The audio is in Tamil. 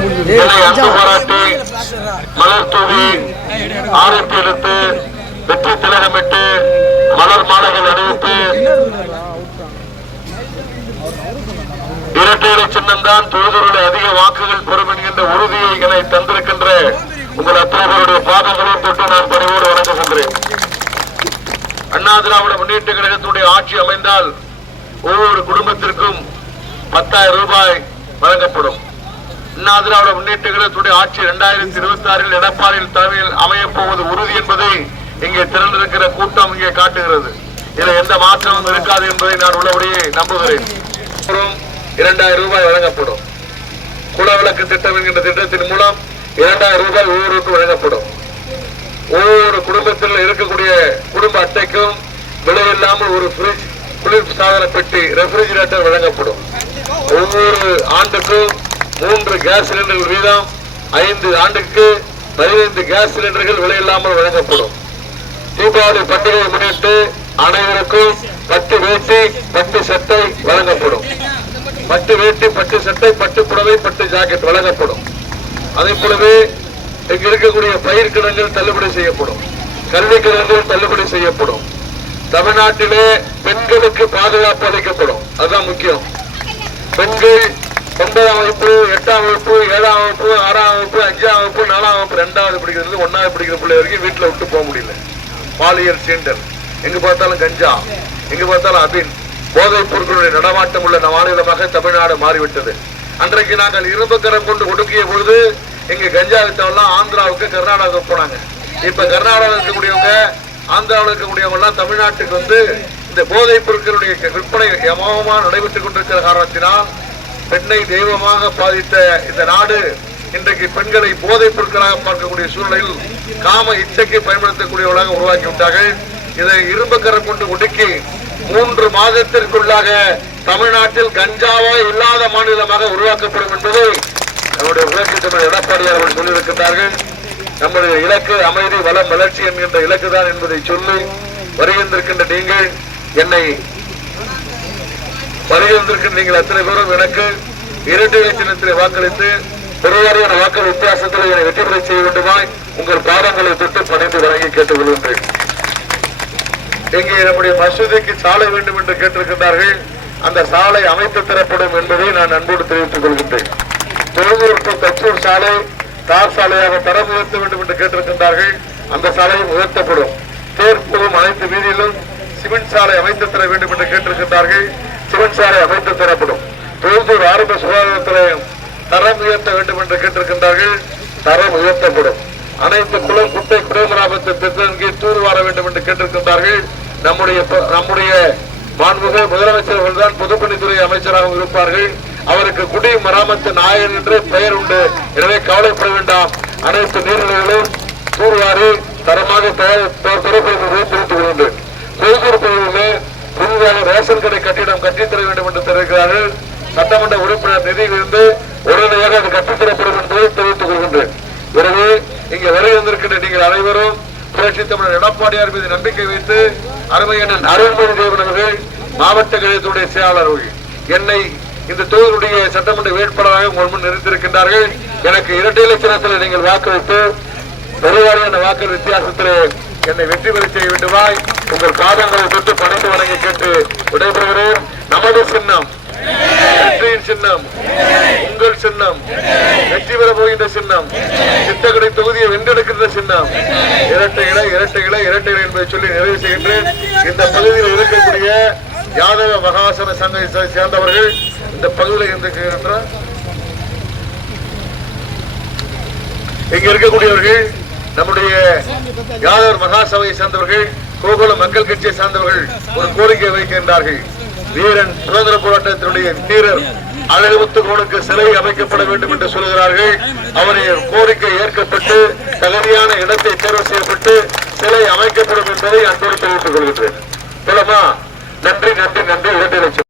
அன்பு பாராட்டி மலர் தூவி ஆரத்தி எடுத்து வெற்றி திலகமிட்டு மலர் மாலைகள் அணிவித்து இரட்டை இலை சின்னம் தான் தொழுதூரில் அதிக வாக்குகள் பெறும் என்கின்ற உறுதியை என தந்திருக்கின்ற உங்கள் அத்தனை பேருடைய பாதங்களை தொட்டு நான் பணிவோடு வணங்குகின்றேன். அண்ணா திராவிட முன்னேற்ற கழகத்தினுடைய ஆட்சி அமைந்தால் ஒவ்வொரு குடும்பத்திற்கும் 10,000 ரூபாய் வழங்கப்படும். அண்ணா திராவிட முன்னேற்ற கழகத்துடைய ஆட்சி 2026 எடப்பாடியில் தலைமையில் அமையப் போவது உறுதி என்பதை இங்கே திரண்டிருக்கிற கூட்டம் இங்கே காட்டுகிறது. இதில் எந்த மாற்றமும் இருக்காது என்பதை நான் உள்ளபடியே நம்புகிறேன். 2,000 ரூபாய் வழங்கப்படும். குலவிளக்கு திட்டம் என்கின்ற திட்டத்தின் மூலம் 2,000 ரூபாய் ஒவ்வொருவருக்கும் வழங்கப்படும். ஒவ்வொரு குடும்பத்தில் இருக்கக்கூடிய குடும்ப அட்டைக்கும் விலையில்லாமல் ஒரு பிரிட்ஜ், குளிர் சாதன பெட்டி, ரெஃப்ரிஜிரேட்டர் வழங்கப்படும். ஒவ்வொரு ஆண்டுக்கும் 3 கேஸ் சிலிண்டர்கள் வீதம் 5 ஆண்டுக்கு 15 கேஸ் சிலிண்டர்கள் விலையில்லாமல் வழங்கப்படும். தீபாவளி பண்டிகையை முன்னிட்டு அனைவருக்கும் பட்டு வேட்டி, பட்டு சட்டை வழங்கப்படும். பட்டு வேட்டி, பட்டு சட்டை, பட்டு புடவை, பட்டு ஜாக்கெட் வழங்கப்படும். அதே போலவே இங்கு இருக்கக்கூடிய பயிர் கிடங்குகள் தள்ளுபடி செய்யப்படும். கல்வி கிடங்குகள் தள்ளுபடி செய்யப்படும். தமிழ்நாட்டிலே பெண்களுக்கு பாதுகாப்பு அளிக்கப்படும். அதுதான் முக்கியம். பெண்கள் 9ஆம் வகுப்பு, 8ஆம் வகுப்பு, 7ஆம் வகுப்பு, 6ஆம் வகுப்பு, 5ஆம் வகுப்பு, 4ஆம் வகுப்பு, 2வது படிக்கிறது 1வது படிக்கிற பிள்ளை வரைக்கும் வீட்டில் விட்டு போக முடியல. பாலியல் சீண்டல், எங்கு பார்த்தாலும் கஞ்சா, எங்கு பார்த்தாலும் அபின், போதைப் பொருட்களுடைய நடமாட்டம் உள்ள மாநிலமாக தமிழ்நாடு மாறிவிட்டது. அன்றைக்கு நாங்கள் இரும்பு கரம் கொண்டு ஒடுக்கிய பொழுது இங்க கஞ்சா வித்தவெல்லாம் ஆந்திராவுக்கு, கர்நாடகாவுக்கு போனாங்க. இப்ப கர்நாடகாவில் இருக்கக்கூடியவங்க, ஆந்திராவில் இருக்கக்கூடியவங்க எல்லாம் தமிழ்நாட்டுக்கு வந்து இந்த போதைப் பொருட்களுடைய விற்பனை அமோகமாக நடைபெற்றுக் கொண்டிருக்கிற காரணத்தினால் பெண்ணை தெய்வமாக பாதித்த இந்த நாடு இன்றைக்கு பெண்களை போதைப் பொருட்களாக பார்க்கக்கூடிய சூழ்நிலையில் காம இச்சைக்கு பயன்படுத்தக்கூடியவர்களாக உருவாக்கிவிட்டார்கள். இதை இரும்பு கரம் கொண்டு ஒடுக்கி 3 மாதத்திற்குள்ளாக தமிழ்நாட்டில் கஞ்சாவா இல்லாத மாநிலமாக உருவாக்கப்படும் என்பதை நம்முடைய புரட்சி தமிழர் எடப்பாடி அவர்கள் சொல்லியிருக்கிறார்கள். நம்முடைய இலக்கு அமைதி, வளம், வளர்ச்சி என்கின்ற இலக்கு தான் என்பதை சொல்லி வருகின்றிருக்கின்ற நீங்கள் அத்தனை பேரும் எனக்கு இரட்டை இலை சின்னத்திலே வாக்களித்து பெருவாரியான வாக்கு வித்தியாசத்தில் என்னை வெற்றி பெற செய்ய வேண்டுமாய் உங்கள் பாதங்களை தொட்டு பணிந்து வழங்கி கேட்டுக் கொள்கின்றேன். இங்கே நம்முடைய மசூதிக்கு சாலை வேண்டும் என்று கேட்டிருக்கின்றார்கள். அந்த சாலை அமைத்து தரப்படும் என்பதை நான் அன்போடு தெரிவித்துக் கொள்கின்றேன். தொழுதூர் டு தச்சூர் சாலை தார் சாலையாக தரம் உயர்த்த வேண்டும் என்று கேட்டிருக்கின்றார்கள். அந்த சாலையும் உயர்த்தப்படும். தேர்ப்பும் அனைத்து வீதியிலும் சிமெண்ட் சாலை அமைத்து தர வேண்டும் என்று கேட்டிருக்கின்றார்கள். சிமெண்ட் சாலை அமைத்து தரப்படும். தொழுதூர் ஆரம்ப சுகாதாரத்திலையும் தரம் உயர்த்த வேண்டும் என்று கேட்டிருக்கின்றார்கள். தரம் உயர்த்தப்படும். அனைத்து குளம், குட்டை, குடிமராமத்து திட்டத்தின் கீழ் தூர் வார வேண்டும் என்று கேட்டிருக்கின்றார்கள். நம்முடைய மாண்புமிகு முதலமைச்சர்கள் தான் பொதுப்பணித்துறை அமைச்சராக இருப்பார்கள். அவருக்கு குடி மராமத்து நாயகன் என்று பெயர் உண்டு. எனவே கவலைப்பட வேண்டாம். அனைத்து நீர்நிலைகளும் தூர்வாரி தரமாக தெரிவித்துக் கொள்கின்றேன். தொழுதூர் பகுதியிலே புதிதாக ரேஷன் கடை கட்டிடம் கட்டித்தர வேண்டும் என்று தெரிவிக்கிறார்கள். சட்டமன்ற உறுப்பினர் நிதியிலிருந்து உடனடியாக அது கட்டித்தரப்படும் என்பதை தெரிவித்துக் கொள்கின்றேன். எனவே இங்கே வரை வந்திருக்கின்ற நீங்கள் அனைவரும் புரட்சி தமிழர் எடப்பாடியார் மீது நம்பிக்கை வைத்து அருமையண்ணன் அருள்மொழி தேவன் அவர்கள், மாவட்ட கழகத்துடைய செயலாளர்கள் என்னை இந்த தொகுதியுடைய சட்டமன்ற வேட்பாளராக உங்கள் முன் நிறுத்தியிருக்கின்றார்கள். எனக்கு இரட்டை இலை சின்னத்தில் நீங்கள் வாக்களித்து பெருவாரியான வாக்கு வித்தியாசத்தில் என்னை வெற்றி பெற செய்ய வேண்டுமாய் உங்கள் பாதங்களை தொட்டு பணிந்து வணங்கி கேட்டு விடைபெறுகிறேன். நமது சின்னம், வெற்றியின் சின்னம், உங்கள் சின்னம், வெற்றி பெற போகின்ற சின்னம், சித்தக்கடை தொகுதியை வென்றெடுக்கின்ற சின்னம் இரட்டை இலை, இரட்டை இலை, இரட்டை இலை என்பதை சொல்லி நிறைவு செய்கின்றேன். இந்த பகுதியில் இருக்கக்கூடிய யாதவ மகாசன சங்கத்தை சேர்ந்தவர்கள் இந்த பகுதியில் இங்க இருக்கக்கூடியவர்கள் நம்முடைய யாதவர் மகாசபையை சேர்ந்தவர்கள், கோகுல மக்கள் கட்சியை சேர்ந்தவர்கள் ஒரு கோரிக்கை வைக்கின்றார்கள். வீரன் சுதந்திர போராட்டத்தினுடைய வீரர் அழகுமுத்துக்கோனுக்கு சிலை அமைக்கப்பட வேண்டும் என்று சொல்கிறார்கள். அவருடைய கோரிக்கை ஏற்கப்பட்டு தகுதியான இடத்தை தேர்வு செய்யப்பட்டு சிலை அமைக்கப்படும் என்பதை அன்போடு தெரிவித்துக் கொள்கின்றேன். நன்றி நன்றி நன்றி. இரட்டை இலை